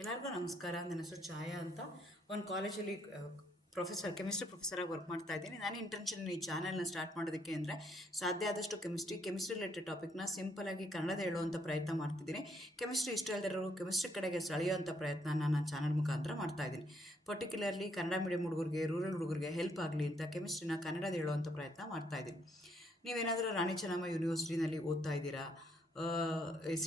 ಎಲ್ಲರಿಗೂ ನಮಸ್ಕಾರ. ನನ್ನ ಹೆಸರು ಛಾಯಾ ಅಂತ. ಒಂದು ಕಾಲೇಜಲ್ಲಿ ಕೆಮಿಸ್ಟ್ರಿ ಪ್ರೊಫೆಸರಾಗಿ ವರ್ಕ್ ಮಾಡ್ತಾ ಇದ್ದೀನಿ. ನಾನು ಇಂಟೆನ್ಷನ್ ಈ ಚಾನಲ್ನ ಸ್ಟಾರ್ಟ್ ಮಾಡೋದಕ್ಕೆ ಅಂದರೆ ಸಾಧ್ಯ ಆದಷ್ಟು ಕೆಮಿಸ್ಟ್ರಿ ರಿಲೇಟೆಡ್ ಟಾಪಿಕ್ನ ಸಿಂಪಲಾಗಿ ಕನ್ನಡದ ಹೇಳುವಂಥ ಪ್ರಯತ್ನ ಮಾಡ್ತಿದ್ದೀನಿ. ಕೆಮಿಸ್ಟ್ರಿ ಇಷ್ಟ ಇಲ್ಲದಿರೋರು ಕೆಮಿಸ್ಟ್ರಿ ಕಡೆಗೆ ಸೆಳೆಯುವಂಥ ಪ್ರಯತ್ನ ನನ್ನ ಚಾನಲ್ ಮುಖಾಂತರ ಮಾಡ್ತಾ ಇದ್ದೀನಿ. ಪರ್ಟಿಕ್ಯುಲರ್ಲಿ ಕನ್ನಡ ಮೀಡಿಯಂ ಹುಡುಗರಿಗೆ, ರೂರಲ್ ಹುಡುಗರಿಗೆ ಹೆಲ್ಪ್ ಆಗಲಿ ಅಂತ ಕೆಮಿಸ್ಟ್ರಿನ ಕನ್ನಡದ ಹೇಳುವಂಥ ಪ್ರಯತ್ನ ಮಾಡ್ತಾ ಇದ್ದೀನಿ. ನೀವೇನಾದರೂ ರಾಣಿ ಚೆನ್ನಮ್ಮ ಯೂನಿವರ್ಸಿಟಿನಲ್ಲಿ ಓದ್ತಾ ಇದ್ದೀರಾ, ಎಸ್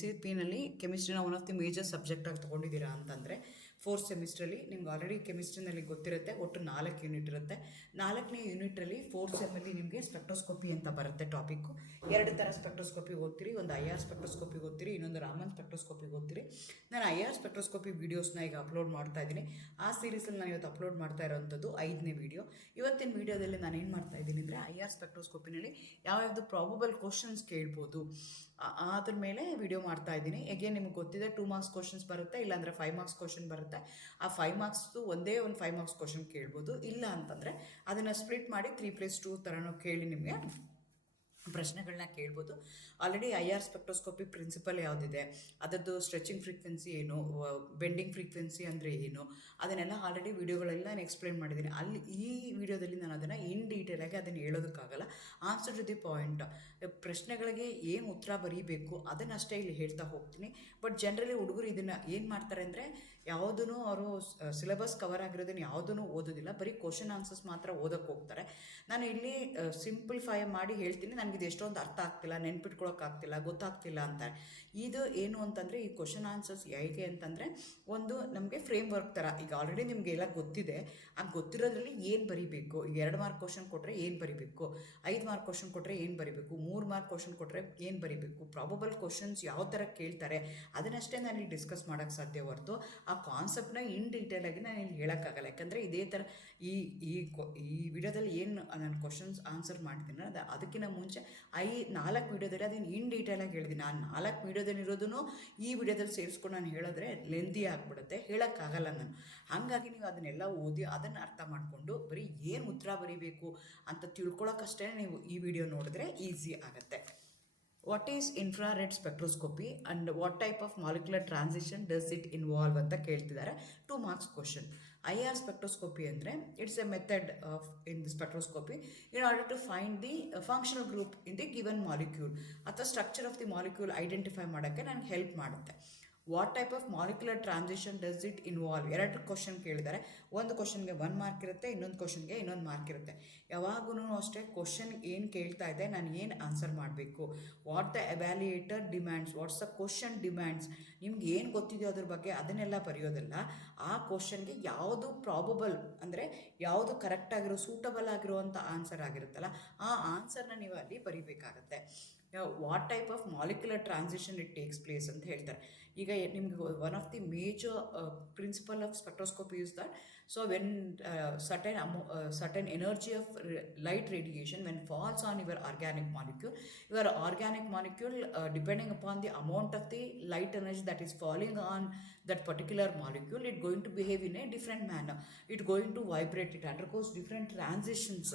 ಸಿ ಪಿನಲ್ಲಿ ಕೆಮಿಸ್ಟ್ರಿನ ಒನ್ ಆಫ್ ದಿ ಮೇಜರ್ ಸಬ್ಜೆಕ್ಟಾಗಿ ತೊಗೊಂಡಿದ್ದೀರಾ ಅಂತಂದರೆ, ಫೋರ್ತ್ ಸೆಮಿಸ್ಟ್ರಲ್ಲಿ ನಿಮ್ಗೆ ಆಲ್ರೆಡಿ ಕೆಮಿಸ್ಟ್ರಿನಲ್ಲಿ ಗೊತ್ತಿರುತ್ತೆ. ಒಟ್ಟು 4 ಯೂನಿಟ್ ಇರುತ್ತೆ. 4ನೇ ಯೂನಿಟ್ರಲ್ಲಿ ಫೋರ್ತ್ ಸೆಮ್ಮಲ್ಲಿ ನಿಮಗೆ ಸ್ಪೆಕ್ಟ್ರೋಸ್ಕೋಪಿ ಅಂತ ಬರುತ್ತೆ ಟಾಪಿಕ್ಕು. 2 ಥರ ಸ್ಪೆಕ್ಟ್ರೋಸ್ಕೋಪಿ ಓದ್ತೀರಿ. ಒಂದು IR ಸ್ಪೆಕ್ಟ್ರೋಸ್ಕೋಪಿ ಓದ್ತೀರಿ, ಇನ್ನೊಂದು ರಾಮನ್ ಸ್ಪೆಕ್ಟ್ರೋಸ್ಕೋಪಿ ಓದ್ತೀರಿ. ನಾನು IR ಸ್ಪೆಕ್ಟ್ರೋಸ್ಕೋಪಿ ವೀಡಿಯೋಸ್ನ ಈಗ ಅಪ್ಲೋಡ್ ಮಾಡ್ತಾ ಇದ್ದೀನಿ. ಆ ಸೀರೀಸಲ್ಲಿ ನಾನು ಇವತ್ತು ಅಪ್ಲೋಡ್ ಮಾಡ್ತಾ ಇರೋವಂಥದ್ದು 5ನೇ ವೀಡಿಯೋ. ಇವತ್ತಿನ ವೀಡಿಯೋದಲ್ಲಿ ನಾನು ಏನು ಮಾಡ್ತಾ ಇದ್ದೀನಿ ಅಂದರೆ, IR ಸ್ಪೆಕ್ಟ್ರೋಸ್ಕೋಪಿನಲ್ಲಿ ಯಾವ್ಯಾವುದು ಪ್ರಾಬಬಲ್ ಕ್ವಶನ್ಸ್ ಕೇಳ್ಬೋದು ಅದ್ರ ಮೇಲೆ ವಿಡಿಯೋ ಮಾಡ್ತಾ ಇದ್ದೀನಿ. ಹೇಗೆ ನಿಮ್ಗೆ ಗೊತ್ತಿದೆ 2 ಮಾರ್ಕ್ಸ್ ಕ್ವಶನ್ಸ್ ಬರುತ್ತೆ, ಇಲ್ಲಾಂದರೆ 5 ಮಾರ್ಕ್ಸ್ ಕ್ವಶನ್ ಬರುತ್ತೆ. ಆ 5 ಮಾರ್ಕ್ಸ್ದು ಒಂದೇ ಒಂದು 5 ಮಾರ್ಕ್ಸ್ ಕ್ವಶನ್ ಕೇಳ್ಬೋದು. ಇಲ್ಲ ಅಂತಂದರೆ ಅದನ್ನು ಸ್ಪ್ಲಿಟ್ ಮಾಡಿ 3+2 ಥರನೂ ಕೇಳಿ ನಿಮಗೆ ಪ್ರಶ್ನೆಗಳನ್ನ ಕೇಳ್ಬೋದು. ಆಲ್ರೆಡಿ IR ಸ್ಪೆಕ್ಟ್ರೋಸ್ಕೋಪಿ ಪ್ರಿನ್ಸಿಪಲ್ ಯಾವುದಿದೆ, ಅದರದ್ದು ಸ್ಟ್ರೆಚಿಂಗ್ ಫ್ರೀಕ್ವೆನ್ಸಿ ಏನು, ಬೆಂಡಿಂಗ್ ಫ್ರೀಕ್ವೆನ್ಸಿ ಅಂದರೆ ಏನು, ಅದನ್ನೆಲ್ಲ ಆಲ್ರೆಡಿ ವೀಡಿಯೋಗಳೆಲ್ಲ ನಾನು ಎಕ್ಸ್ಪ್ಲೇನ್ ಮಾಡಿದ್ದೀನಿ. ಅಲ್ಲಿ ಈ ವಿಡಿಯೋದಲ್ಲಿ ನಾನು ಅದನ್ನು ಇನ್ ಡೀಟೇಲಾಗಿ ಅದನ್ನು ಹೇಳೋದಕ್ಕಾಗಲ್ಲ. ಆನ್ಸರ್ ಟು ದಿ ಪಾಯಿಂಟ್, ಪ್ರಶ್ನೆಗಳಿಗೆ ಏನು ಉತ್ತರ ಬರೀಬೇಕು ಅದನ್ನಷ್ಟೇ ಇಲ್ಲಿ ಹೇಳ್ತಾ ಹೋಗ್ತೀನಿ. ಬಟ್ ಜನರಲಿ ಹುಡುಗರು ಇದನ್ನು ಏನು ಮಾಡ್ತಾರೆ ಅಂದರೆ, ಯಾವುದೂ ಅವರು ಸಿಲೆಬಸ್ ಕವರ್ ಆಗಿರೋದನ್ನು ಯಾವುದೂ ಓದೋದಿಲ್ಲ, ಬರೀ ಕ್ವಶನ್ ಆನ್ಸರ್ಸ್ ಮಾತ್ರ ಓದೋಕ್ಕೆ ಹೋಗ್ತಾರೆ. ನಾನು ಇಲ್ಲಿ ಸಿಂಪ್ಲಿಫೈ ಮಾಡಿ ಹೇಳ್ತೀನಿ. ನನಗಿದು ಎಷ್ಟೊಂದು ಅರ್ಥ ಆಗ್ತಿಲ್ಲ, ನೆನ್ಪಿಟ್ಕೊಳ್ಳೋಕ್ಕಾಗ್ತಿಲ್ಲ, ಗೊತ್ತಾಗ್ತಿಲ್ಲ ಅಂತಾರೆ. ಇದು ಏನು ಅಂತಂದರೆ, ಈ ಕ್ವಶನ್ ಆನ್ಸರ್ಸ್ ಹೇಗೆ ಅಂತಂದರೆ, ಒಂದು ನಮಗೆ ಫ್ರೇಮ್ ವರ್ಕ್ ಥರ. ಈಗ ಆಲ್ರೆಡಿ ನಿಮಗೆಲ್ಲ ಗೊತ್ತಿದೆ, ಆ ಗೊತ್ತಿರೋದ್ರಲ್ಲಿ ಏನು ಬರೀಬೇಕು. ಈಗ 2 ಮಾರ್ಕ್ ಕ್ವಶನ್ ಕೊಟ್ಟರೆ ಏನು ಬರೀಬೇಕು, 5 ಮಾರ್ಕ್ ಕ್ವಶನ್ ಕೊಟ್ಟರೆ ಏನು ಬರೀಬೇಕು, 3 ಮಾರ್ಕ್ ಕ್ವಶನ್ ಕೊಟ್ಟರೆ ಏನು ಬರೀಬೇಕು, ಪ್ರಾಬಬಲ್ ಕ್ವಶನ್ಸ್ ಯಾವ ಥರ ಕೇಳ್ತಾರೆ ಅದನ್ನಷ್ಟೇ ನಾನು ಇಲ್ಲಿ ಡಿಸ್ಕಸ್ ಮಾಡೋಕ್ಕೆ ಸಾಧ್ಯ ಹೊರತು ಆ ಕಾನ್ಸೆಪ್ಟ್ನ ಇನ್ ಡೀಟೇಲಾಗಿ ನಾನು ಇಲ್ಲಿ ಹೇಳೋಕ್ಕಾಗಲ್ಲ. ಯಾಕಂದರೆ ಇದೇ ಥರ ಈ ಈ ವಿಡಿಯೋದಲ್ಲಿ ಏನು ನಾನು ಕ್ವಶನ್ಸ್ ಆನ್ಸರ್ ಮಾಡ್ತೀನಿ ಅದಕ್ಕಿಂತ ಮುಂಚೆ 4 ವೀಡಿಯೋದಲ್ಲಿ ಅದನ್ನು ಇನ್ ಡೀಟೇಲಾಗಿ ಹೇಳಿದ್ದೀನಿ. ಆ 4 ವೀಡಿಯೋದಲ್ಲಿರೋದನ್ನು ಈ ವಿಡಿಯೋದಲ್ಲಿ ಸೇರಿಸ್ಕೊಂಡು ನಾನು ಹೇಳಿದ್ರೆ ಲೆಂದಿ ಆಗಿಬಿಡುತ್ತೆ, ಹೇಳೋಕ್ಕಾಗಲ್ಲ ನಾನು. ಹಾಗಾಗಿ ನೀವು ಅದನ್ನೆಲ್ಲ ಓದಿ ಅದನ್ನು ಅರ್ಥ ಮಾಡಿಕೊಂಡು ಬರೀ ಏನು ಉತ್ತರ ಬರೀಬೇಕು ಅಂತ ತಿಳ್ಕೊಳ್ಳೋಕ್ಕಷ್ಟೇ ನೀವು ಈ ವಿಡಿಯೋ ನೋಡಿದ್ರೆ ಈಸಿ ಆಗುತ್ತೆ. What is infrared spectroscopy and what type of molecular transition does it involve ಅಂತ ಕೇಳ್ತಿದ್ದಾರೆ. 2 ಮಾರ್ಕ್ಸ್ ಕ್ವಶನ್. IR ಸ್ಪೆಕ್ಟ್ರೋಸ್ಕೋಪಿ ಅಂದರೆ it's a method of in the spectroscopy in order to find the functional group in the given molecule ಅಥವಾ structure of the molecule identify ಮಾಡೋಕ್ಕೆ ನನಗೆ help ಮಾಡುತ್ತೆ. What type of molecular transition does it involve 2 question ಕೇಳಿದ್ದಾರೆ. ಒಂದು ಕ್ವಶನ್ಗೆ 1 mark ಇರುತ್ತೆ, ಇನ್ನೊಂದು ಕ್ವಶನ್ಗೆ ಇನ್ನೊಂದು ಮಾರ್ಕ್ ಇರುತ್ತೆ. ಯಾವಾಗೂ ಅಷ್ಟೇ ಕ್ವಶನ್ ಏನು ಕೇಳ್ತಾ ಇದೆ, ನಾನು ಏನು ಆನ್ಸರ್ ಮಾಡಬೇಕು, what the evaluator demands, what's the question demands, ನಿಮ್ಗೆ ಏನು ಗೊತ್ತಿದೆಯೋ ಅದ್ರ ಬಗ್ಗೆ ಅದನ್ನೆಲ್ಲ ಬರೆಯೋದಲ್ಲ. ಆ ಕ್ವಶನ್ಗೆ ಯಾವುದು ಪ್ರಾಬಬಲ್ ಅಂದರೆ ಯಾವುದು ಕರೆಕ್ಟಾಗಿರೋ ಸೂಟಬಲ್ ಆಗಿರುವಂಥ ಆನ್ಸರ್ ಆಗಿರುತ್ತಲ್ಲ, ಆ ಆನ್ಸರ್ನ ನೀವು ಅಲ್ಲಿ ಬರೀಬೇಕಾಗತ್ತೆ. What type of molecular transition it takes place ಅಂತ ಹೇಳ್ತಾರೆ. ಈಗ ನಿಮ್ಗೆ one of the major principle of spectroscopy is that, so when certain energy of light radiation when falls on your organic molecule, depending upon the amount of the light energy that is falling on that particular molecule, it going to behave in a different manner. It going to vibrate, it undergoes different transitions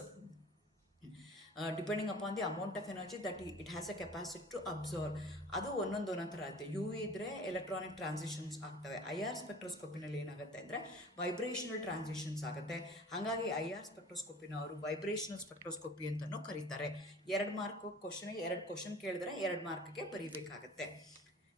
depending upon the amount of energy that it has a capacity to absorb. ಅದು ಒಂದೊಂದು ಥರ ಆಗುತ್ತೆ. UV ಇದ್ದರೆ electronic transitions ಆಗ್ತವೆ. IR ಸ್ಪೆಕ್ಟ್ರೋಸ್ಕೋಪಿನಲ್ಲಿ ಏನಾಗುತ್ತೆ ಅಂದರೆ vibrational transitions ಆಗುತ್ತೆ. ಹಾಗಾಗಿ IR ಸ್ಪೆಕ್ಟ್ರೋಸ್ಕೋಪಿನ ಅವರು ವೈಬ್ರೇಷನಲ್ ಸ್ಪೆಕ್ಟ್ರೋಸ್ಕೋಪಿ ಅಂತಲೂ ಕರೀತಾರೆ. 2 ಮಾರ್ಕ್ ಕ್ವಶನ್ಗೆ 2 ಕ್ವಶನ್ ಕೇಳಿದ್ರೆ 2 ಮಾರ್ಕ್ಗೆ ಬರೀಬೇಕಾಗತ್ತೆ.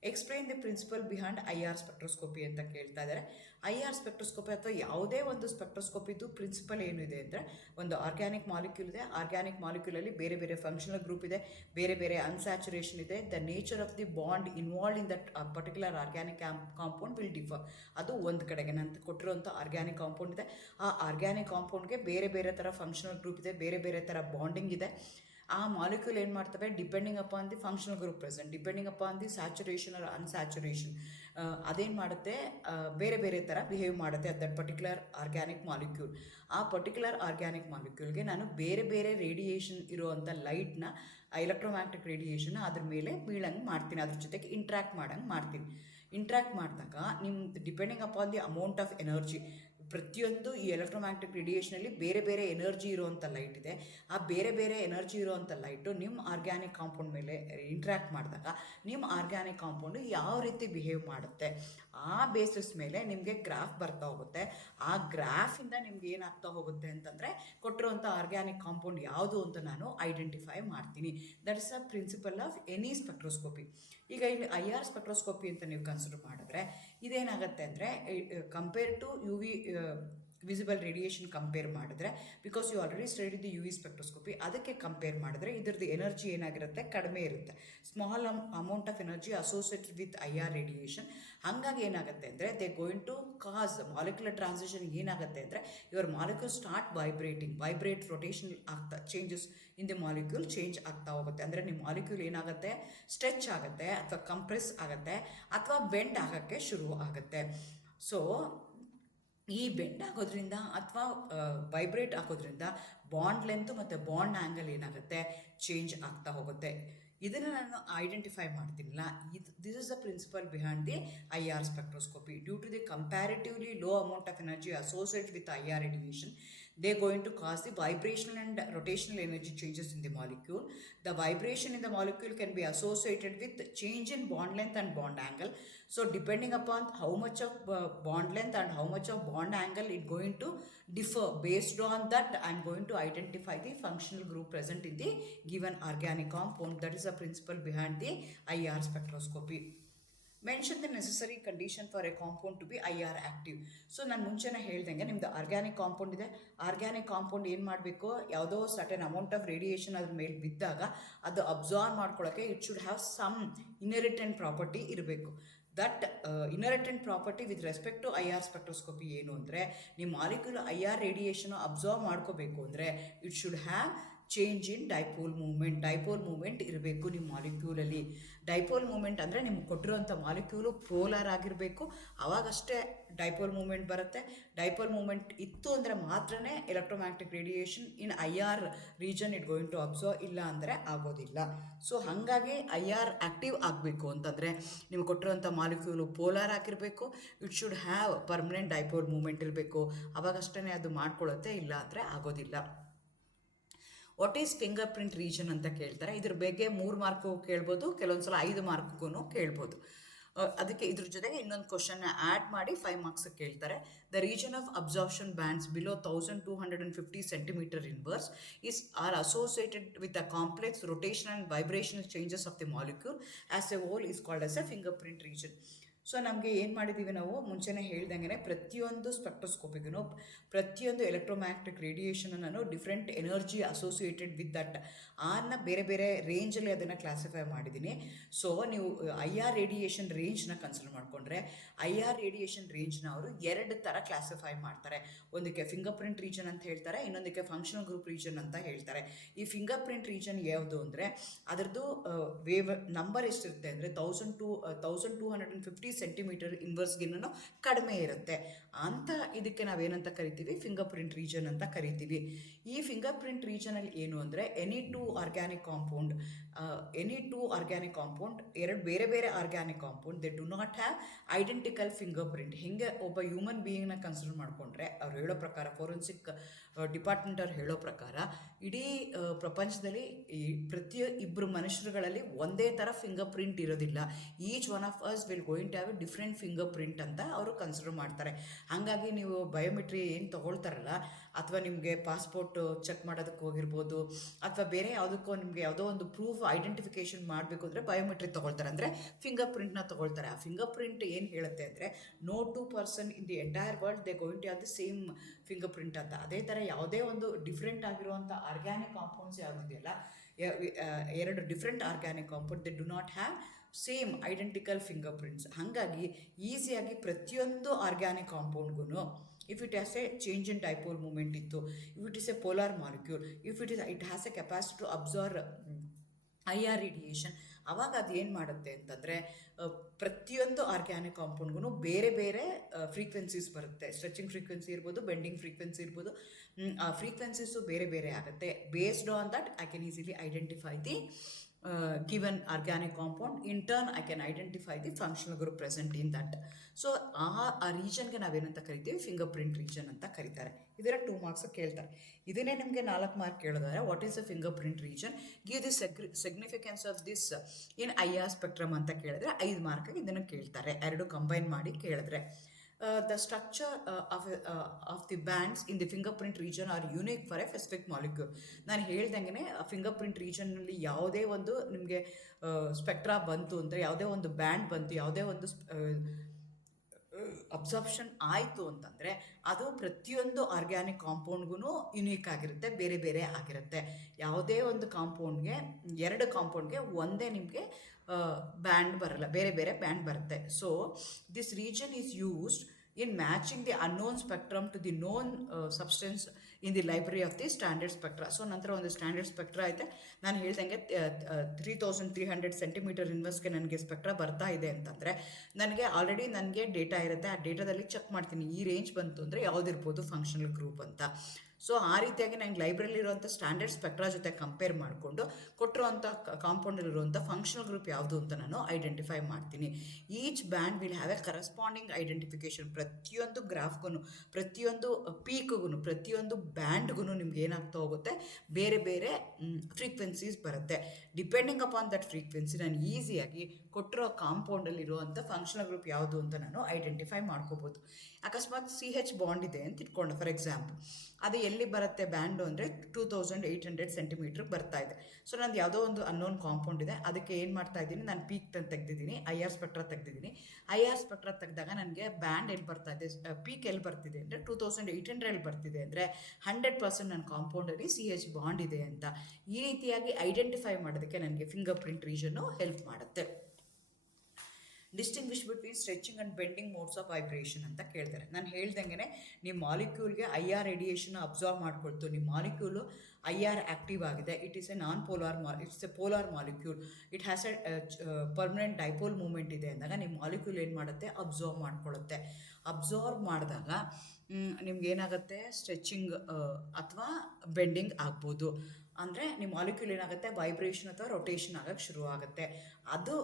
Explain the principle behind IR spectroscopy ಅಂತ ಕೇಳ್ತಾ ಇದ್ದಾರೆ. IR ಸ್ಪೆಕ್ಟ್ರೋಸ್ಕೋಪಿ ಅಥವಾ ಯಾವುದೇ ಒಂದು ಸ್ಪೆಕ್ಟ್ರೋಸ್ಕೋಪಿದು ಪ್ರಿನ್ಸಿಪಲ್ ಏನಿದೆ ಅಂದರೆ, ಒಂದು ಆರ್ಗ್ಯಾನಿಕ್ ಮಾಲಿಕ್ಯೂಲ್ ಇದೆ. ಆರ್ಗ್ಯಾನಿಕ್ ಮಾಲಿಕ್ಯೂಲಲ್ಲಿ ಬೇರೆ ಬೇರೆ ಫಂಕ್ಷನಲ್ ಗ್ರೂಪ್ ಇದೆ, ಬೇರೆ ಬೇರೆ ಅನ್ಸ್ಯಾಚುರೇಷನ್ ಇದೆ. The nature of the bond involve in that particular organic compound will differ. ಅದು ಒಂದು ಕಡೆಗೆ ನಾನು ಕೊಟ್ಟಿರುವಂಥ ಆರ್ಗ್ಯಾನಿಕ್ ಕಾಂಪೌಂಡ್ ಇದೆ. ಆ ಆರ್ಗ್ಯಾನಿಕ್ ಕಾಂಪೌಂಡ್ಗೆ ಬೇರೆ ಬೇರೆ ಥರ ಫಂಕ್ಷನಲ್ ಗ್ರೂಪ್ ಇದೆ, ಬೇರೆ ಬೇರೆ ಥರ ಬಾಂಡಿಂಗ್ ಇದೆ. ಆ ಮಾಲಿಕ್ಯೂಲ್ ಏನು ಮಾಡ್ತವೆ, depending upon the functional group present, depending upon the saturation or unsaturation, ಅದೇನು ಮಾಡುತ್ತೆ, ಬೇರೆ ಬೇರೆ ಥರ ಬಿಹೇವ್ ಮಾಡುತ್ತೆ ದಟ್ ಪರ್ಟಿಕ್ಯುಲರ್ ಆರ್ಗ್ಯಾನಿಕ್ ಮಾಲಿಕ್ಯೂಲ್. ಆ ಪರ್ಟಿಕ್ಯುಲರ್ ಆರ್ಗ್ಯಾನಿಕ್ ಮಾಲಿಕ್ಯೂಲ್ಗೆ ನಾನು ಬೇರೆ ಬೇರೆ ರೇಡಿಯೇಷನ್ ಇರುವಂಥ ಲೈಟ್ನ, ಎಲೆಕ್ಟ್ರೋಮ್ಯಾಗ್ನೆಟಿಕ್ ರೇಡಿಯೇಷನ್ನ ಅದ್ರ ಮೇಲೆ ಬೀಳಂಗೆ ಮಾಡ್ತೀನಿ, ಅದ್ರ ಜೊತೆಗೆ ಇಂಟ್ರ್ಯಾಕ್ಟ್ ಮಾಡಂಗೆ ಮಾಡ್ತೀನಿ. ಇಂಟ್ರ್ಯಾಕ್ಟ್ ಮಾಡಿದಾಗ depending upon the amount of energy, ಪ್ರತಿಯೊಂದು ಈ ಎಲೆಕ್ಟ್ರೋಮ್ಯಾಗ್ನೆಟಿಕ್ ರೇಡಿಯೇಷನಲ್ಲಿ ಬೇರೆ ಬೇರೆ ಎನರ್ಜಿ ಇರುವಂಥ ಲೈಟ್ ಇದೆ. ಆ ಬೇರೆ ಬೇರೆ ಎನರ್ಜಿ ಇರುವಂಥ ಲೈಟು ನಿಮ್ಮ ಆರ್ಗ್ಯಾನಿಕ್ ಕಾಂಪೌಂಡ್ ಮೇಲೆ ಇಂಟ್ರ್ಯಾಕ್ಟ್ ಮಾಡಿದಾಗ ನಿಮ್ಮ ಆರ್ಗ್ಯಾನಿಕ್ ಕಾಂಪೌಂಡು ಯಾವ ರೀತಿ ಬಿಹೇವ್ ಮಾಡುತ್ತೆ, ಆ ಬೇಸಿಸ್ ಮೇಲೆ ನಿಮಗೆ ಗ್ರಾಫ್ ಬರ್ತಾ ಹೋಗುತ್ತೆ. ಆ ಗ್ರಾಫಿಂದ ನಿಮ್ಗೆ ಏನಾಗ್ತಾ ಹೋಗುತ್ತೆ ಅಂತಂದರೆ ಕೊಟ್ಟಿರುವಂಥ ಆರ್ಗ್ಯಾನಿಕ್ ಕಾಂಪೌಂಡ್ ಯಾವುದು ಅಂತ ನಾನು ಐಡೆಂಟಿಫೈ ಮಾಡ್ತೀನಿ. That is a principle of any spectroscopy. ಈಗ ಇಲ್ಲಿ IR ಸ್ಪೆಕ್ಟ್ರೋಸ್ಕೋಪಿ ಅಂತ ನೀವು ಕನ್ಸಿಡರ್ ಮಾಡಿದ್ರೆ ಇದೇನಾಗುತ್ತೆ ಅಂದರೆ compare to UV visible radiation compare ಮಾಡಿದ್ರೆ, because you already study the UV spectroscopy, ಅದಕ್ಕೆ ಕಂಪೇರ್ ಮಾಡಿದ್ರೆ ಇದ್ರದ್ದು ಎನರ್ಜಿ ಏನಾಗಿರುತ್ತೆ, ಕಡಿಮೆ ಇರುತ್ತೆ. Small amount of energy associated with IR radiation. ಹಾಗಾಗಿ ಏನಾಗುತ್ತೆ ಅಂದರೆ they going to cause molecular transition. ಏನಾಗುತ್ತೆ ಅಂದರೆ your molecule start vibrate rotation ಆಗ್ತಾ, changes in the molecule change ಆಗ್ತಾ ಹೋಗುತ್ತೆ. ಅಂದರೆ ನಿಮ್ಮ ಮಾಲಿಕ್ಯೂಲ್ ಏನಾಗುತ್ತೆ, ಸ್ಟ್ರೆಚ್ ಆಗುತ್ತೆ ಅಥವಾ ಕಂಪ್ರೆಸ್ ಆಗುತ್ತೆ ಅಥವಾ ಬೆಂಡ್ ಆಗೋಕ್ಕೆ ಶುರು ಆಗುತ್ತೆ. ಸೊ ಈ ಬೆಂಡ್ ಆಗೋದ್ರಿಂದ ಅಥವಾ ವೈಬ್ರೇಟ್ ಆಗೋದ್ರಿಂದ ಬಾಂಡ್ ಲೆಂತ್ ಮತ್ತು ಬಾಂಡ್ ಆ್ಯಂಗಲ್ ಏನಾಗುತ್ತೆ, ಚೇಂಜ್ ಆಗ್ತಾ ಹೋಗುತ್ತೆ. ಇದನ್ನು ನಾನು ಐಡೆಂಟಿಫೈ ಮಾಡ್ತೀನಿಲ್ಲ. This is the principle behind the IR spectroscopy. Due to the comparatively low amount of energy associated with IR radiation, they are going to cause the vibrational and rotational energy changes in the molecule. The vibration in the molecule can be associated with change in bond length and bond angle. So depending upon how much of bond length and how much of bond angle it going to differ, based on that I am going to identify the functional group present in the given organic compound. That is the principle behind the IR spectroscopy. Mention the necessary condition for a compound to be IR active. So ನಾನು ಮುಂಚೆನೇ ಹೇಳ್ದಂಗೆ ನಿಮ್ಮದು organic compound ಇದೆ. Organic compound ಏನು ಮಾಡಬೇಕು, ಯಾವುದೋ certain amount of radiation ಅದ್ರ ಮೇಲೆ ಬಿದ್ದಾಗ ಅದು ಅಬ್ಸಾರ್ವ್ ಮಾಡ್ಕೊಳ್ಳೋಕ್ಕೆ it should have some inherent property ಇರಬೇಕು. That inherent property with respect to IR spectroscopy ಏನು ಅಂದರೆ, ನಿಮ್ಮ ಮಾಲಿಕ್ಯೂಲ್ IR ರೇಡಿಯೇಷನು ಅಬ್ಸಾರ್ವ್ ಮಾಡ್ಕೋಬೇಕು ಅಂದರೆ it should have change in dipole movement ಇರಬೇಕು ನಿಮ್ಮ ಮಾಲಿಕ್ಯೂಲಲ್ಲಿ. ಡೈಪೋಲ್ ಮೂವ್ಮೆಂಟ್ ಅಂದರೆ ನಿಮ್ಗೆ ಕೊಟ್ಟಿರುವಂಥ ಮಾಲಿಕ್ಯೂಲು ಪೋಲಾರ್ ಆಗಿರಬೇಕು, ಆವಾಗಷ್ಟೇ ಡೈಪೋಲ್ ಮೂವ್ಮೆಂಟ್ ಬರುತ್ತೆ. ಡೈಪೋಲ್ ಮೂವ್ಮೆಂಟ್ ಇತ್ತು ಅಂದರೆ ಮಾತ್ರನೇ electromagnetic radiation in IR region it going to absorb, ಇಲ್ಲ ಅಂದರೆ ಆಗೋದಿಲ್ಲ. ಸೊ ಹಾಗಾಗಿ IR ಆ್ಯಕ್ಟಿವ್ ಆಗಬೇಕು ಅಂತಂದರೆ ನಿಮ್ಗೆ ಕೊಟ್ಟಿರುವಂಥ ಮಾಲಿಕ್ಯೂಲು ಪೋಲಾರ್ ಆಗಿರಬೇಕು, it should have permanent dipole movement ಇರಬೇಕು, ಆವಾಗಷ್ಟೇ ಅದು ಮಾಡ್ಕೊಳ್ಳುತ್ತೆ, ಇಲ್ಲ ಅಂದರೆ ಆಗೋದಿಲ್ಲ. What is finger print region ಅಂತ ಕೇಳ್ತಾರೆ. ಇದ್ರ ಬಗ್ಗೆ 3 ಮಾರ್ಕು ಕೇಳ್ಬೋದು, ಕೆಲವೊಂದು ಸಲ 5 ಮಾರ್ಕ್ಗೂ ಕೇಳ್ಬೋದು. ಅದಕ್ಕೆ ಇದ್ರ ಜೊತೆಗೆ ಇನ್ನೊಂದು ಕ್ವಶನ್ನ ಆ್ಯಡ್ ಮಾಡಿ 5 ಮಾರ್ಕ್ಸ್ ಕೇಳ್ತಾರೆ. The region of absorption bands below 1250 centimeter inverse are associated with a complex rotational and vibrational changes of the molecule as a whole is called as a fingerprint region. So ನಮಗೆ ಏನು ಮಾಡಿದ್ದೀವಿ, ನಾವು ಮುಂಚೆನೇ ಹೇಳ್ದಂಗೆ ಪ್ರತಿಯೊಂದು ಸ್ಪೆಕ್ಟ್ರೋಸ್ಕೋಪಿಗೂ ಪ್ರತಿಯೊಂದು ಎಲೆಕ್ಟ್ರೋಮ್ಯಾಗ್ನೆಟಿಕ್ ರೇಡಿಯೇಷನನ್ನು different energy associated with that ಬೇರೆ ಬೇರೆ ರೇಂಜಲ್ಲಿ ಅದನ್ನು ಕ್ಲಾಸಿಫೈ ಮಾಡಿದ್ದೀನಿ. ಸೊ ನೀವು IR ರೇಡಿಯೇಷನ್ ರೇಂಜ್ನ ಕನ್ಸಿಡರ್ ಮಾಡಿಕೊಂಡ್ರೆ IR ರೇಡಿಯೇಷನ್ ರೇಂಜ್ನ ಅವರು 2 ಥರ ಕ್ಲಾಸಿಫೈ ಮಾಡ್ತಾರೆ. ಒಂದಕ್ಕೆ ಫಿಂಗರ್ ಪ್ರಿಂಟ್ ರೀಜನ್ ಅಂತ ಹೇಳ್ತಾರೆ, ಇನ್ನೊಂದಕ್ಕೆ ಫಂಕ್ಷನಲ್ ಗ್ರೂಪ್ ರೀಜನ್ ಅಂತ ಹೇಳ್ತಾರೆ. ಈ ಫಿಂಗರ್ ಪ್ರಿಂಟ್ ರೀಜನ್ ಯಾವುದು ಅಂದರೆ ಅದರದ್ದು ವೇವ್ ನಂಬರ್ ಎಷ್ಟಿರುತ್ತೆ ಅಂದರೆ 1250 ಸೆಂಟಿಮೀಟರ್ ಇನ್ವರ್ಸ್ಗಿನ್ನೂ ಕಡಿಮೆ ಇರುತ್ತೆ ಅಂತ. ಇದಕ್ಕೆ ನಾವೇನಂತ ಕರಿತೀವಿ, ಫಿಂಗರ್ ಪ್ರಿಂಟ್ ರೀಜನ್ ಅಂತ ಕರಿತೀವಿ. ಈ ಫಿಂಗರ್ ಪ್ರಿಂಟ್ ರೀಜನಲ್ಲಿ ಏನು ಅಂದರೆ ಎನಿ ಟೂ ಆರ್ಗ್ಯಾನಿಕ್ ಕಾಂಪೌಂಡ್, ಎರಡು ಬೇರೆ ಬೇರೆ organic compound they do not have identical finger print. ಹಿಂಗೆ ಒಬ್ಬ ಹ್ಯೂಮನ್ ಬೀಯಿಂಗ್ನ ಕನ್ಸಿಡರ್ ಮಾಡಿಕೊಂಡ್ರೆ ಅವ್ರು ಹೇಳೋ ಪ್ರಕಾರ, ಫೋರೆನ್ಸಿಕ್ ಡಿಪಾರ್ಟ್ಮೆಂಟ್ ಅವ್ರು ಹೇಳೋ ಪ್ರಕಾರ ಇಡೀ ಪ್ರಪಂಚದಲ್ಲಿ ಇಬ್ಬರು ಮನುಷ್ಯರುಗಳಲ್ಲಿ ಒಂದೇ ಥರ ಫಿಂಗರ್ ಪ್ರಿಂಟ್ ಇರೋದಿಲ್ಲ. Each one of us will going to have a different fingerprint ಅಂತ ಅವರು ಕನ್ಸಿಡರ್ ಮಾಡ್ತಾರೆ. ಹಾಗಾಗಿ ನೀವು ಬಯೋಮೆಟ್ರಿ ಏನು ತೊಗೊಳ್ತಾರಲ್ಲ, ಅಥವಾ ನಿಮಗೆ ಪಾಸ್ಪೋರ್ಟ್ ಚೆಕ್ ಮಾಡೋದಕ್ಕೆ ಹೋಗಿರ್ಬೋದು, ಅಥವಾ ಬೇರೆ ಯಾವುದಕ್ಕೋ ನಿಮಗೆ ಯಾವುದೋ ಒಂದು ಪ್ರೂಫ್ ಐಡೆಂಟಿಫಿಕೇಷನ್ ಮಾಡಬೇಕು ಅಂದರೆ ಬಯೋಮೆಟ್ರಿ ತೊಗೊಳ್ತಾರೆ, ಅಂದರೆ ಫಿಂಗರ್ ಪ್ರಿಂಟ್ನ ತೊಗೊಳ್ತಾರೆ. ಆ ಫಿಂಗರ್ ಪ್ರಿಂಟ್ ಏನು ಹೇಳುತ್ತೆ ಅಂದರೆ no 2 person in the entire world they going to have the same fingerprint ಅಂತ. ಅದೇ ಥರ ಯಾವುದೇ ಒಂದು ಡಿಫ್ರೆಂಟ್ ಆಗಿರುವಂಥ ಆರ್ಗ್ಯಾನಿಕ್ ಕಾಂಪೌಂಡ್ಸ್ ಯಾವುದಿದೆಯಲ್ಲ, 2 different organic compound they do not have same identical fingerprints. ಹಾಗಾಗಿ ಈಸಿಯಾಗಿ ಪ್ರತಿಯೊಂದು ಆರ್ಗ್ಯಾನಿಕ್ ಕಾಂಪೌಂಡ್ಗೂ if it has a change in dipole moment ittu, if it is a polar molecule, if it has a capacity to absorb IR radiation, ಆವಾಗ ಅದು ಏನು ಮಾಡುತ್ತೆ ಅಂತಂದರೆ ಪ್ರತಿಯೊಂದು ಆರ್ಗ್ಯಾನಿಕ್ ಕಾಂಪೌಂಡ್ಗೂ ಬೇರೆ ಬೇರೆ ಫ್ರೀಕ್ವೆನ್ಸೀಸ್ ಬರುತ್ತೆ. ಸ್ಟ್ರೆಚಿಂಗ್ ಫ್ರೀಕ್ವೆನ್ಸಿ ಇರ್ಬೋದು, ಬೆಂಡಿಂಗ್ ಫ್ರೀಕ್ವೆನ್ಸಿ ಇರ್ಬೋದು, ಆ ಫ್ರೀಕ್ವೆನ್ಸೀಸು ಬೇರೆ ಬೇರೆ ಆಗುತ್ತೆ. Based on that I can easily identify the given organic compound. In turn, I can identify the functional group present in that. So ಆ ರೀಜನ್ಗೆ ನಾವೇನಂತ ಕರಿತೀವಿ, ಫಿಂಗರ್ ಪ್ರಿಂಟ್ ರೀಜನ್ ಅಂತ ಕರೀತಾರೆ. ಇದರ 2 ಮಾರ್ಕ್ಸ್ ಕೇಳ್ತಾರೆ. ಇದನ್ನೇ ನಿಮಗೆ 4 ಮಾರ್ಕ್ ಕೇಳಿದ್ರೆ what is the finger print region, give the significance of this in IR spectrum ಅಂತ ಕೇಳಿದ್ರೆ 5 ಮಾರ್ಕ್ಗೆ ಇದನ್ನು ಕೇಳ್ತಾರೆ. 2 ಕಂಬೈನ್ ಮಾಡಿ ಕೇಳಿದ್ರೆ. The structure of the bands in the fingerprint region are unique for a specific molecule. ನಾನು ಹೇಳ್ದಂಗೆ finger print ರೀಜನ್ನಲ್ಲಿ ಯಾವುದೇ ಒಂದು ನಿಮಗೆ ಸ್ಪೆಕ್ಟ್ರಾ ಬಂತು ಅಂದರೆ, ಯಾವುದೇ ಒಂದು ಬ್ಯಾಂಡ್ ಬಂತು, ಯಾವುದೇ ಒಂದು ಅಬ್ಸಾರ್ಪ್ಷನ್ ಆಯಿತು ಅಂತಂದರೆ ಅದು ಪ್ರತಿಯೊಂದು ಆರ್ಗ್ಯಾನಿಕ್ ಕಾಂಪೌಂಡ್ಗೂ ಯುನೀಕ್ ಆಗಿರುತ್ತೆ, ಬೇರೆ ಬೇರೆ ಆಗಿರುತ್ತೆ. ಯಾವುದೇ ಒಂದು ಕಾಂಪೌಂಡ್ಗೆ 2 ಕಾಂಪೌಂಡ್ಗೆ ಒಂದೇ ನಿಮಗೆ ಬ್ಯಾಂಡ್ ಬರಲ್ಲ, ಬೇರೆ ಬೇರೆ ಬ್ಯಾಂಡ್ ಬರುತ್ತೆ. So this region is used in matching the unknown spectrum to the known substance in the library of the standard spectra. So ನಂತರ ಒಂದು ಸ್ಟ್ಯಾಂಡರ್ಡ್ ಸ್ಪೆಕ್ಟ್ರಾ ಐತೆ. ನಾನು ಹೇಳ್ದಂಗೆ 3300 ಸೆಂಟಿಮೀಟರ್ ಇನ್ವರ್ಸ್ಗೆ ನನಗೆ ಸ್ಪೆಕ್ಟ್ರಾ ಬರ್ತಾ ಇದೆ ಅಂತಂದರೆ ನನಗೆ ಆಲ್ರೆಡಿ ನನಗೆ ಡೇಟಾ ಇರುತ್ತೆ. ಆ ಡೇಟಾದಲ್ಲಿ ಚೆಕ್ ಮಾಡ್ತೀನಿ ಈ ರೇಂಜ್ ಬಂತು ಅಂದರೆ ಯಾವುದಿರ್ಬೋದು ಫಂಕ್ಷನಲ್ ಗ್ರೂಪ್ ಅಂತ. ಸೊ ಆ ರೀತಿಯಾಗಿ ನಂಗೆ ಲೈಬ್ರರಿಲಿರುವಂಥ ಸ್ಟ್ಯಾಂಡರ್ಡ್ ಸ್ಪೆಕ್ಟ್ರಾ ಜೊತೆ ಕಂಪೇರ್ ಮಾಡಿಕೊಂಡು ಕೊಟ್ಟಿರುವಂಥ ಕಾಂಪೌಂಡಲ್ಲಿರುವಂಥ ಫಂಕ್ಷನಲ್ ಗ್ರೂಪ್ ಯಾವುದು ಅಂತ ನಾನು ಐಡೆಂಟಿಫೈ ಮಾಡ್ತೀನಿ. Each band will have A corresponding identification. ಪ್ರತಿಯೊಂದು ಗ್ರಾಫ್ಗೂ, ಪ್ರತಿಯೊಂದು ಪೀಕ್ಗೂ, ಪ್ರತಿಯೊಂದು ಬ್ಯಾಂಡ್ಗೂ ನಿಮ್ಗೆ ಏನಾಗ್ತಾ ಹೋಗುತ್ತೆ, ಬೇರೆ ಬೇರೆ ಫ್ರೀಕ್ವೆನ್ಸೀಸ್ ಬರುತ್ತೆ. ಡಿಪೆಂಡಿಂಗ್ ಅಪಾನ್ ದಟ್ ಫ್ರೀಕ್ವೆನ್ಸಿ ನಾನು ಈಸಿಯಾಗಿ ಕೊಟ್ಟಿರೋ ಕಾಂಪೌಂಡಲ್ಲಿರುವಂಥ ಫಂಕ್ಷನಲ್ ಗ್ರೂಪ್ ಯಾವುದು ಅಂತ ನಾನು ಐಡೆಂಟಿಫೈ ಮಾಡ್ಕೋಬೋದು. ಅಕಸ್ಮಾತ್ CH ಬಾಂಡ್ ಇದೆ ಅಂತ ಇಟ್ಕೊಂಡು ಫಾರ್ ಎಕ್ಸಾಂಪಲ್, ಅದು ಎಲ್ಲಿ ಬರುತ್ತೆ ಬ್ಯಾಂಡು ಅಂದರೆ 2800 ಸೆಂಟಿಮೀಟ್ರಿಗೆ ಬರ್ತಾ ಇದೆ. ಸೊ ನಂದು ಯಾವುದೋ ಒಂದು ಅನ್ನೋನ್ ಕಾಂಪೌಂಡ್ ಇದೆ, ಅದಕ್ಕೆ ಏನು ಮಾಡ್ತಾ ಇದ್ದೀನಿ, ನಾನು ಪೀಕ್ ತೆಗೆದಿದ್ದೀನಿ, IR ಸ್ಪೆಕ್ಟ್ರಾ ತೆಗೆದಿದ್ದೀನಿ. IR ಸ್ಪೆಕ್ಟ್ರಾ ತೆಗೆದಾಗ ನನಗೆ ಬ್ಯಾಂಡ್ ಎಲ್ಲಿ ಬರ್ತಾ ಇದೆ, ಪೀಕ್ ಎಲ್ಲಿ ಬರ್ತಿದೆ ಅಂದರೆ 2800 ಬರ್ತಿದೆ ಅಂದರೆ 100% ನನ್ನ ಕಾಂಪೌಂಡಲ್ಲಿ CH ಬಾಂಡ್ ಇದೆ ಅಂತ. ಈ ರೀತಿಯಾಗಿ ಐಡೆಂಟಿಫೈ ಮಾಡೋದಕ್ಕೆ ನನಗೆ ಫಿಂಗರ್ ಪ್ರಿಂಟ್ ರೀಜನ್ನು ಹೆಲ್ಪ್ ಮಾಡುತ್ತೆ. Distinguish between stretching and bending modes of vibration ಅಂತ ಕೇಳ್ತಾರೆ. ನಾನು ಹೇಳ್ದಂಗೆ ನಿಮ್ಮ ಮಾಲಿಕ್ಯೂಲ್ಗೆ IR ರೇಡಿಯೇಷನ್ ಅಬ್ಸಾರ್ವ್ ಮಾಡ್ಕೊಳ್ತು. ನಿಮ್ಮ ಮಾಲಿಕ್ಯೂಲು IR ಆ್ಯಕ್ಟಿವ್ ಆಗಿದೆ, it is a non polar it's a polar molecule, it has a permanent dipole moment ಇದೆ ಅಂದಾಗ ನಿಮ್ಮ ಮಾಲಿಕ್ಯೂಲ್ ಏನು ಮಾಡುತ್ತೆ, ಅಬ್ಸಾರ್ವ್ ಮಾಡ್ಕೊಳ್ಳುತ್ತೆ. ಅಬ್ಸಾರ್ವ್ ಮಾಡಿದಾಗ ನಿಮ್ಗೆ ಏನಾಗುತ್ತೆ, ಸ್ಟ್ರೆಚಿಂಗ್ ಅಥವಾ ಬೆಂಡಿಂಗ್ ಆಗ್ಬೋದು. ಅಂದರೆ ನಿಮ್ಮ ಮಾಲಿಕ್ಯೂಲ್ ಏನಾಗುತ್ತೆ, ವೈಬ್ರೇಷನ್ ಅಥವಾ ರೊಟೇಷನ್ ಆಗೋಕ್ಕೆ ಶುರು ಆಗುತ್ತೆ. ಅದು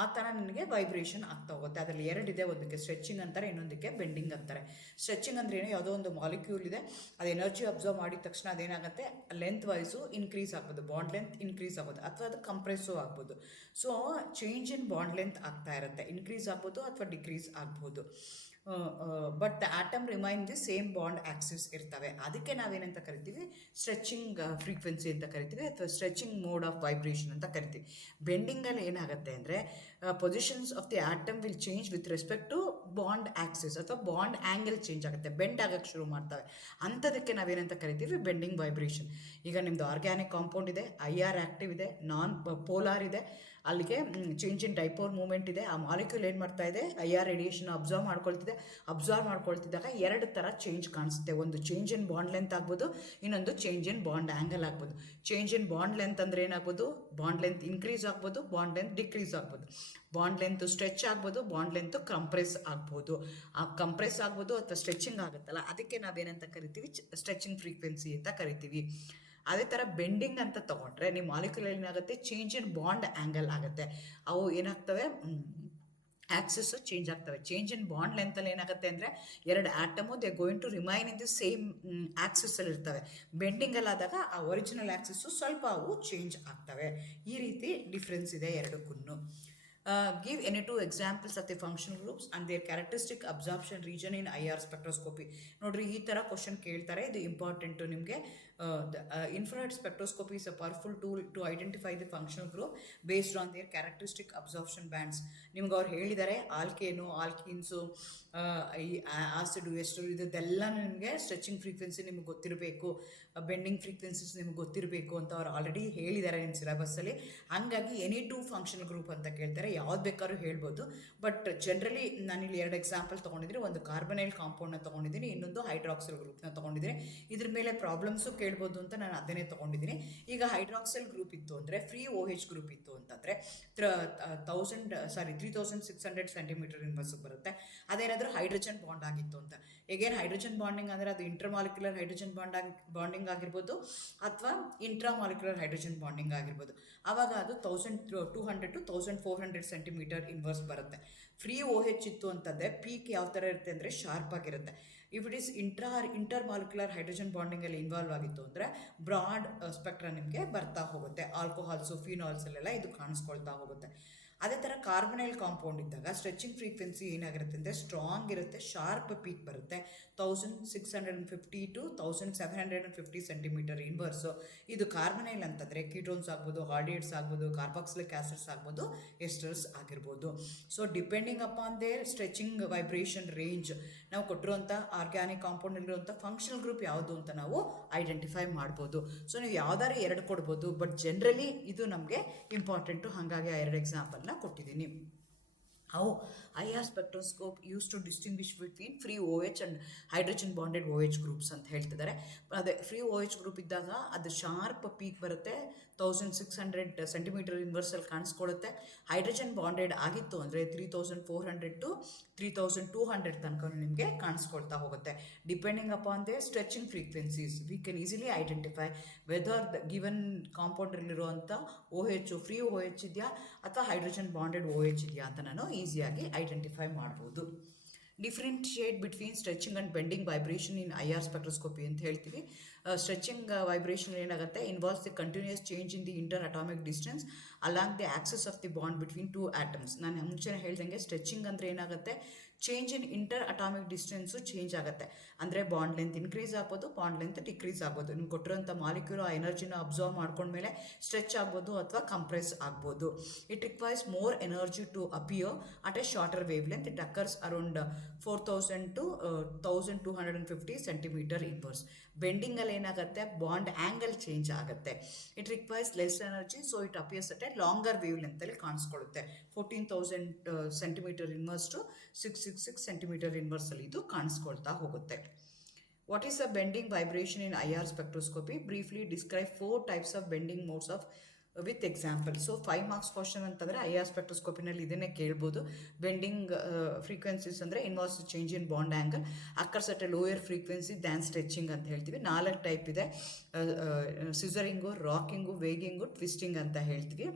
ಆ ಥರ ನನಗೆ ವೈಬ್ರೇಷನ್ ಆಗ್ತಾ ಹೋಗುತ್ತೆ. ಅದರಲ್ಲಿ 2 ಇದೆ, ಒಂದಕ್ಕೆ ಸ್ಟ್ರೆಚಿಂಗ್ ಅಂತಾರೆ, ಇನ್ನೊಂದಕ್ಕೆ ಬೆಂಡಿಂಗ್ ಅಂತಾರೆ. ಸ್ಟ್ರೆಚಿಂಗ್ ಅಂದರೆ ಏನು, ಯಾವುದೋ ಒಂದು ಮಾಲಿಕ್ಯೂಲ್ ಇದೆ, ಅದು ಎನರ್ಜಿ ಅಬ್ಸರ್ವ್ ಮಾಡಿದ ತಕ್ಷಣ ಅದೇನಾಗುತ್ತೆ, ಲೆಂತ್ ವೈಸು ಇನ್ಕ್ರೀಸ್ ಆಗ್ಬೋದು, ಬಾಂಡ್ ಲೆಂತ್ ಇನ್ಕ್ರೀಸ್ ಆಗ್ಬೋದು, ಅಥವಾ ಅದು ಕಂಪ್ರೆಸ್ಸು ಆಗ್ಬೋದು. So change in bond length ಆಗ್ತಾ ಇರುತ್ತೆ, ಇನ್ಕ್ರೀಸ್ ಆಗ್ಬೋದು ಅಥವಾ ಡಿಕ್ರೀಸ್ ಆಗ್ಬೋದು. But the atom remain the same bond Axis ಇರ್ತವೆ. ಅದಕ್ಕೆ ನಾವೇನಂತ ಕರಿತೀವಿ, ಸ್ಟ್ರೆಚಿಂಗ್ ಫ್ರೀಕ್ವೆನ್ಸಿ ಅಂತ ಕರಿತೀವಿ, ಅಥವಾ ಸ್ಟ್ರೆಚಿಂಗ್ ಮೋಡ್ ಆಫ್ ವೈಬ್ರೇಷನ್ ಅಂತ ಕರಿತೀವಿ. ಬೆಂಡಿಂಗಲ್ಲಿ ಏನಾಗುತ್ತೆ ಅಂದರೆ positions of the atom will change with respect to bond axis, ಅಥವಾ ಬಾಂಡ್ ಆ್ಯಂಗಲ್ ಚೇಂಜ್ ಆಗುತ್ತೆ, ಬೆಂಡ್ ಆಗೋಕ್ಕೆ ಶುರು ಮಾಡ್ತವೆ. ಅಂಥದಕ್ಕೆ ನಾವೇನಂತ ಕರಿತೀವಿ, ಬೆಂಡಿಂಗ್ ವೈಬ್ರೇಷನ್. ಈಗ ನಿಮ್ಮದು ಆರ್ಗ್ಯಾನಿಕ್ ಕಾಂಪೌಂಡ್ ಇದೆ, IR ಆ್ಯಕ್ಟಿವ್ ಇದೆ, ನಾನ್ ಪೋಲಾರ್ ಇದೆ, ಅಲ್ಲಿಗೆ ಚೇಂಜ್ ಇನ್ ಡೈಪೋಲ್ ಮೂಮೆಂಟ್ ಇದೆ. ಆ ಮಾಲಿಕ್ಯೂಲ್ ಏನು ಮಾಡ್ತಾ ಇದೆ, IR ರೇಡಿಯೇಷನ್ ಅಬ್ಸರ್ವ್ ಮಾಡ್ಕೊಳ್ತಿದ್ದಾಗ 2 ಥರ ಚೇಂಜ್ ಕಾಣಿಸುತ್ತೆ. ಒಂದು ಚೇಂಜ್ ಇನ್ ಬಾಂಡ್ ಲೆಂತ್ ಆಗ್ಬೋದು, ಇನ್ನೊಂದು ಚೇಂಜ್ ಇನ್ ಬಾಂಡ್ ಆ್ಯಂಗಲ್ ಆಗ್ಬೋದು. ಚೇಂಜ್ ಇನ್ ಬಾಂಡ್ ಲೆಂತ್ ಅಂದರೆ ಏನಾಗ್ಬೋದು, ಬಾಂಡ್ ಲೆಂತ್ ಇನ್ಕ್ರೀಸ್ ಆಗ್ಬೋದು, ಬಾಂಡ್ ಲೆಂತ್ ಡಿಕ್ರೀಸ್ ಆಗ್ಬೋದು. ಬಾಂಡ್ ಲೆಂತ್ ಸ್ಟ್ರೆಚ್ ಆಗ್ಬೋದು, ಬಾಂಡ್ ಲೆಂತ್ ಕಂಪ್ರೆಸ್ ಆಗ್ಬೋದು. ಆ ಕಂಪ್ರೆಸ್ ಆಗ್ಬೋದು ಅಥವಾ ಸ್ಟ್ರೆಚಿಂಗ್ ಆಗುತ್ತಲ್ಲ, ಅದಕ್ಕೆ ನಾವೇನಂತ ಕರಿತೀವಿ, ಸ್ಟ್ರೆಚಿಂಗ್ ಫ್ರೀಕ್ವೆನ್ಸಿ ಅಂತ ಕರಿತೀವಿ. ಅದೇ ಥರ ಬೆಂಡಿಂಗ್ ಅಂತ ತೊಗೊಂಡ್ರೆ ನಿಮ್ಮ ಮಾಲಿಕ್ಯೂಲ್ ಏನಾಗುತ್ತೆ, ಚೇಂಜ್ ಇನ್ ಬಾಂಡ್ ಆ್ಯಂಗಲ್ ಆಗುತ್ತೆ. ಅವು ಏನಾಗ್ತವೆ, ಆಕ್ಸಿಸ್ಸು ಚೇಂಜ್ ಆಗ್ತವೆ. ಚೇಂಜ್ ಇನ್ ಬಾಂಡ್ ಲೆಂತಲ್ಲಿ ಏನಾಗುತ್ತೆ ಅಂದರೆ 2 atom they going to remain in the same ಆಕ್ಸಿಸಲ್ಲಿ ಇರ್ತವೆ. ಬೆಂಡಿಂಗಲ್ಲಿ ಆದಾಗ ಆ ಒರಿಜಿನಲ್ ಆಕ್ಸಿಸ್ಸು ಸ್ವಲ್ಪ ಅವು ಚೇಂಜ್ ಆಗ್ತವೆ. ಈ ರೀತಿ ಡಿಫ್ರೆನ್ಸ್ ಇದೆ 2ಕ್ಕೂ. Give any 2 examples of the functional groups and their characteristic absorption region in IR spectroscopy. ನೋಡ್ರಿ, ಈ ಥರ ಕ್ವಶನ್ ಕೇಳ್ತಾರೆ, ಇದು ಇಂಪಾರ್ಟೆಂಟು ನಿಮಗೆ. Infrared spectroscopy is a powerful tool to identify the functional group based on their characteristic absorption bands. ನಿಮ್ಗೆ ಅವ್ರು ಹೇಳಿದ್ದಾರೆ, ಆಲ್ಕೇನು, ಆಲ್ಕೀನ್ಸು, ಈ ಆಸಿಡು, ಎಸ್ಟರು, ಇದೆಲ್ಲ ನಿಮಗೆ ಸ್ಟ್ರೆಚಿಂಗ್ ಫ್ರೀಕ್ವೆನ್ಸಿ ನಿಮ್ಗೆ ಗೊತ್ತಿರಬೇಕು, ಬೆಂಡಿಂಗ್ ಫ್ರೀಕ್ವೆನ್ಸೀಸ್ ನಿಮ್ಗೆ ಗೊತ್ತಿರಬೇಕು ಅಂತ ಅವ್ರು ಆಲ್ರೆಡಿ ಹೇಳಿದ್ದಾರೆ ನಿಮ್ಮ ಸಿಲೆಬಸ್ಸಲ್ಲಿ. ಹಾಗಾಗಿ ಎನಿ 2 ಫಂಕ್ಷನಲ್ ಗ್ರೂಪ್ ಅಂತ ಕೇಳ್ತಾರೆ, ಯಾವ್ದು ಬೇಕಾದ್ರೂ ಹೇಳ್ಬೋದು. ಬಟ್ ಜನರಲಿ ನಾನಿಲ್ಲಿ 2 ಎಕ್ಸಾಂಪಲ್ ತೊಗೊಂಡಿದ್ದೀನಿ. ಒಂದು ಕಾರ್ಬನೈಲ್ ಕಾಂಪೌಂಡ್ನ ತೊಗೊಂಡಿದ್ದೀನಿ, ಇನ್ನೊಂದು ಹೈಡ್ರಾಕ್ಸಿಲ್ ಗ್ರೂಪ್ನ ತೊಗೊಂಡಿದ್ದೀನಿ. ಇದ್ರ ಮೇಲೆ ಪ್ರಾಬ್ಲಮ್ಸು ಕೇಳ್ಬೋದು ಅಂತ ನಾನು ಅದನ್ನೇ ತೊಗೊಂಡಿದ್ದೀನಿ. ಈಗ ಹೈಡ್ರಾಕ್ಸೈಲ್ ಗ್ರೂಪ್ ಇತ್ತು ಅಂದರೆ, ಫ್ರೀ OH ಗ್ರೂಪ್ ಇತ್ತು ಅಂತಂದರೆ 3600 ಸೆಂಟಿಮೀಟರ್ ಇನ್ವರ್ಸ್ ಬರುತ್ತೆ. ಅದೇನಾದರೂ ಹೈಡ್ರೋಜನ್ ಬಾಂಡ್ ಆಗಿತ್ತು ಅಂತ, ಎಗೇನ್ ಹೈಡ್ರೋಜನ್ ಬಾಂಡಿಂಗ್ ಅಂದರೆ ಅದು ಇಂಟರ್ಮಾಲಿಕ್ಯುಲರ್ ಹೈಡ್ರೋಜನ್ ಬಾಂಡಿಂಗ್ ಆಗಿರ್ಬೋದು ಅಥವಾ ಇಂಟ್ರಾಮಾಲಿಕ್ಯುಲರ್ ಹೈಡ್ರೋಜನ್ ಬಾಂಡಿಂಗ್ ಆಗಿರ್ಬೋದು. ಆವಾಗ ಅದು 1200 to 1400 ಸೆಂಟಿಮೀಟರ್ ಇನ್ವರ್ಸ್ ಬರುತ್ತೆ. ಫ್ರೀ OH ಇತ್ತು ಅಂತಂದರೆ ಪೀಕ್ ಯಾವ ಥರ ಇರುತ್ತೆ ಅಂದರೆ ಶಾರ್ಪ್ ಆಗಿರುತ್ತೆ. If it is intermolecular hydrogen ಬಾಂಡಿಂಗಲ್ಲಿ ಇನ್ವಾಲ್ವ್ ಆಗಿತ್ತು ಅಂದರೆ ಬ್ರಾಡ್ ಸ್ಪೆಕ್ಟ್ರಾ ನಿಮಗೆ ಬರ್ತಾ ಹೋಗುತ್ತೆ. ಆಲ್ಕೋಹಾಲ್ಸು, ಫಿನಾಲ್ಸಲ್ಲೆಲ್ಲ ಇದು ಕಾಣಿಸ್ಕೊಳ್ತಾ ಹೋಗುತ್ತೆ. ಅದೇ ಥರ ಕಾರ್ಬನೈಲ್ ಕಾಂಪೌಂಡ್ ಇದ್ದಾಗ ಸ್ಟ್ರೆಚಿಂಗ್ ಫ್ರೀಕ್ವೆನ್ಸಿ ಏನಾಗಿರುತ್ತೆ ಅಂದರೆ ಸ್ಟ್ರಾಂಗ್ ಇರುತ್ತೆ, ಶಾರ್ಪ್ ಪೀಕ್ ಬರುತ್ತೆ. 1650 to 1750 ಸೆಂಟಿಮೀಟರ್ ಇನ್ವರ್ಸು. ಇದು ಕಾರ್ಬನೈಲ್ ಅಂತಂದರೆ ಕೀಟೋನ್ಸ್ ಆಗ್ಬೋದು, ಆಲ್ಡಿಹೈಡ್ಸ್ ಆಗ್ಬೋದು, ಕಾರ್ಬಾಕ್ಸಿಲಿಕ್ ಆಸಿಡ್ಸ್ ಆಗ್ಬೋದು, ಎಸ್ಟರ್ಸ್ ಆಗಿರ್ಬೋದು. So depending upon there stretching vibration range ನಾವು ಕೊಟ್ಟಿರುವಂಥ ಆರ್ಗ್ಯಾನಿಕ್ ಕಾಂಪೌಂಡಲ್ಲಿರುವಂಥ ಫಂಕ್ಷನಲ್ ಗ್ರೂಪ್ ಯಾವುದು ಅಂತ ನಾವು ಐಡೆಂಟಿಫೈ ಮಾಡ್ಬೋದು. ಸೊ ನೀವು ಯಾವ್ದಾರು ಎರಡು ಕೊಡ್ಬೋದು, ಬಟ್ ಜನರಲಿ ಇದು ನಮಗೆ ಇಂಪಾರ್ಟೆಂಟು. ಹಾಗಾಗಿ ಆ 2 ಎಕ್ಸಾಂಪಲ್ನ ಕೊಟ್ಟಿದ್ದೀನಿ. How IR spectroscope used to distinguish between free OH and hydrogen bonded OH groups ಅಂತ ಹೇಳ್ತಿದ್ದಾರೆ. ಅದೇ ಫ್ರೀ OH ಗ್ರೂಪ್ ಇದ್ದಾಗ ಅದು ಶಾರ್ಪ್ ಪೀಕ್ ಬರುತ್ತೆ, 1600 ಸೆಂಟಿಮೀಟರ್ ಇನ್ವರ್ಸಲ್ಲಿ ಕಾಣಿಸ್ಕೊಳ್ಳುತ್ತೆ. ಹೈಡ್ರೋಜನ್ ಬಾಂಡೆಡ್ ಆಗಿತ್ತು ಅಂದರೆ 3400 to 3200 ತನಕ ನಿಮಗೆ ಕಾಣಿಸ್ಕೊಳ್ತಾ ಹೋಗುತ್ತೆ. Depending upon the stretching frequencies we can easily identify whether the given ಕಾಂಪೌಂಡಲ್ಲಿರುವಂಥ OH ಫ್ರೀ OH ಇದೆಯಾ ಅಥವಾ ಹೈಡ್ರೋಜನ್ ಬಾಂಡೆಡ್ OH ಇದೆಯಾ ಅಂತ ನಾನು ಈಸಿಯಾಗಿ ಐಡೆಂಟಿಫೈ ಮಾಡ್ಬೋದು. Differentiate between stretching and bending vibration in IR spectroscopy ಅಂತ ಹೇಳ್ತೀವಿ. ಸ್ಟ್ರೆಚಿಂಗ್ ವೈಬ್ರೇಷನ್ ಏನಾಗುತ್ತೆ, involves the continuous change in the interatomic distance along the axis of the bond between 2 atoms. ನಾನು ಮುಂಚೆನೇ ಹೇಳ್ದಂಗೆ ಸ್ಟ್ರೆಚಿಂಗ್ ಅಂದರೆ ಏನಾಗುತ್ತೆ, change in interatomic distance change ಆಗುತ್ತೆ. ಅಂದರೆ ಬಾಂಡ್ ಲೆಂತ್ ಇನ್ಕ್ರೀಸ್ ಆಗ್ಬೋದು, ಬಾಂಡ್ ಲೆಂತ್ ಡಿಕ್ರೀಸ್ ಆಗ್ಬೋದು. ನಿಮ್ಗೆ ಕೊಟ್ಟಿರೋಂಥ ಮಾಲಿಕ್ಯೂಲ್ ಆ ಎನರ್ಜಿನ ಅಬ್ಸರ್ವ್ ಮಾಡ್ಕೊಂಡ್ಮೇಲೆ ಸ್ಟ್ರೆಚ್ ಆಗ್ಬೋದು ಅಥವಾ ಕಂಪ್ರೆಸ್ ಆಗ್ಬೋದು. It requires more energy to appear at a shorter wavelength. It occurs around 4000 to 1250 centimetre inverse. ಬೆಂಡಿಂಗಲ್ಲಿ ಏನಾಗುತ್ತೆ, ಬಾಂಡ್ ಆ್ಯಂಗಲ್ ಚೇಂಜ್ ಆಗುತ್ತೆ. It requires less energy, so it appears at a longer wave ಲೆಂತಲ್ಲಿ ಕಾಣಿಸ್ಕೊಳ್ಳುತ್ತೆ. 14,000 centimetre inverse to 666 centimetre ಇನ್ವರ್ಸಲ್ಲಿ ಇದು ಕಾಣಿಸ್ಕೊಳ್ತಾ ಹೋಗುತ್ತೆ. What is a bending vibration in IR spectroscopy? Briefly describe 4 types of bending modes of with example. So 5 marks question ಅಂತಂದರೆ IR ಸ್ಪೆಕ್ಟ್ರೋಸ್ಕೋಪಿನಲ್ಲಿ ಇದನ್ನೇ ಕೇಳ್ಬೋದು. Bending frequencies ಅಂದರೆ involves change in bond angle, occurs at A lower frequency than stretching ಅಂತ ಹೇಳ್ತೀವಿ. 4 type ಇದೆ, ಸಿಸರಿಂಗು, ರಾಕಿಂಗು, ವೇಗಿಂಗು, twisting ಅಂತ ಹೇಳ್ತೀವಿ.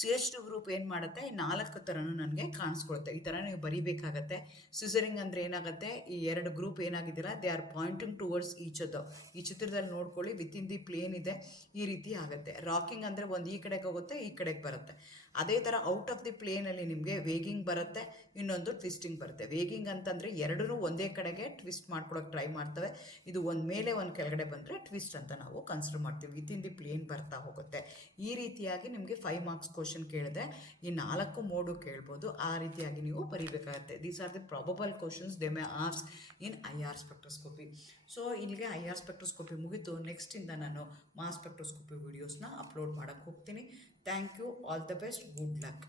CH2 group ಏನು ಮಾಡುತ್ತೆ, ಈ 4 ಥರನೂ ನನಗೆ ಕಾಣಿಸ್ಕೊಳುತ್ತೆ. ಈ ಥರ ನೀವು ಬರೀಬೇಕಾಗತ್ತೆ. ಸಿಸರಿಂಗ್ ಅಂದರೆ ಏನಾಗುತ್ತೆ, ಈ 2 ಗ್ರೂಪ್ ಏನಾಗಿದ್ದೀರಾ, they are pointing towards each other. ಈ ಚಿತ್ರದಲ್ಲಿ ನೋಡ್ಕೊಳ್ಳಿ, ವಿತಿನ್ ದಿ ಪ್ಲೇನ್ ಇದೆ, ಈ ರೀತಿ ಆಗುತ್ತೆ. ರಾಕಿಂಗ್ ಅಂದರೆ ಒಂದು ಈ ಕಡೆಗೆ ಹೋಗುತ್ತೆ, ಈ ಕಡೆಗೆ ಬರುತ್ತೆ. ಅದೇ ಥರ ಔಟ್ ಆಫ್ ದಿ ಪ್ಲೇನಲ್ಲಿ ನಿಮಗೆ ವೇಗಿಂಗ್ ಬರುತ್ತೆ, ಇನ್ನೊಂದು ಟ್ವಿಸ್ಟಿಂಗ್ ಬರುತ್ತೆ. ವೇಗಿಂಗ್ ಅಂತಂದರೆ ಎರಡೂ ಒಂದೇ ಕಡೆಗೆ ಟ್ವಿಸ್ಟ್ ಮಾಡ್ಕೊಳಕ್ಕೆ ಟ್ರೈ ಮಾಡ್ತವೆ. ಇದು ಒಂದು ಮೇಲೆ ಒಂದು ಕೆಳಗಡೆ ಬಂದರೆ ಟ್ವಿಸ್ಟ್ ಅಂತ ನಾವು ಕನ್ಸಿಡರ್ ಮಾಡ್ತೀವಿ. ವಿತಿನ್ ದಿ ಪ್ಲೇನ್ ಬರ್ತಾ ಹೋಗುತ್ತೆ. ಈ ರೀತಿಯಾಗಿ ನಿಮಗೆ 5 ಮಾರ್ಕ್ಸ್ ಕ್ವಶನ್ ಕೇಳಿದೆ, ಈ 4 ಮೋಡು ಕೇಳ್ಬೋದು. ಆ ರೀತಿಯಾಗಿ ನೀವು ಬರೀಬೇಕಾಗತ್ತೆ. These are the probable questions they may ask in IR spectroscopy. So ಇಲ್ಲಿಗೆ IR ಸ್ಪೆಕ್ಟ್ರೋಸ್ಕೋಪಿ ಮುಗಿತು. ನೆಕ್ಸ್ಟಿಂದ ನಾನು ಮಾಸ್ ಸ್ಪೆಕ್ಟ್ರೋಸ್ಕೋಪಿ ವೀಡಿಯೋಸ್ನ ಅಪ್ಲೋಡ್ ಮಾಡೋಕ್ಕೆ ಹೋಗ್ತೀನಿ. Thank you, all the best, good luck.